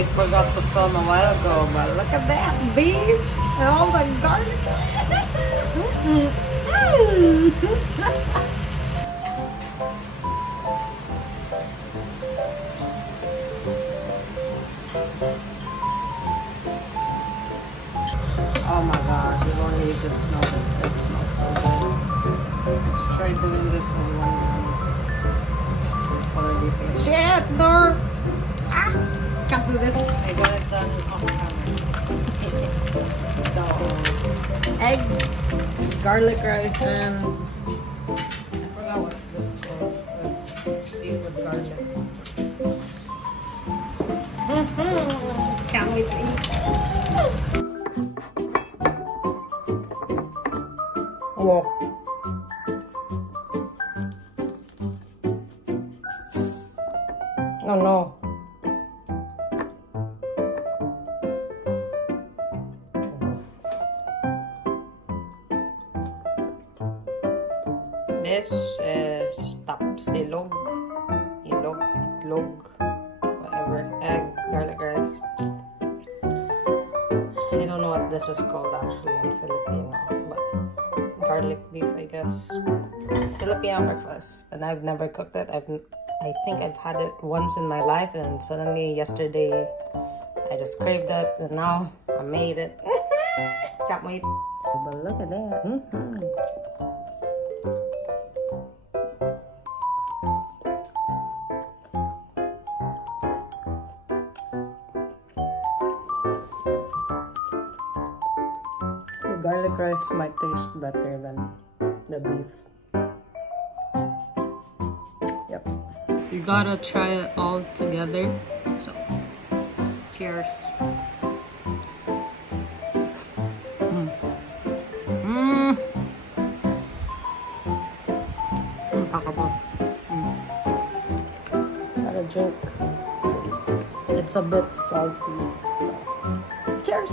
I forgot to film a while ago, but look at that beef and all the garlic. Oh my gosh, if only you could smell this. It smells so good. Let's try doing this in one beef. Shit, no! Ah, can't do this. I got it done off camera. So, eggs, garlic rice, and I forgot what's this called. It's beef with garlic. Can't wait to eat. Whoa. Oh no. This is tapsilog, itlog, whatever, egg, garlic rice. I don't know what this is called actually in Filipino, but garlic beef, I guess. Filipino breakfast, and I've never cooked it. I think I've had it once in my life, and suddenly yesterday I just craved it, and now I made it. Can't wait. But look at that. The garlic rice might taste better than the beef. Yep. You gotta try it all together. So, cheers. Not a joke. It's a bit salty. So, cheers.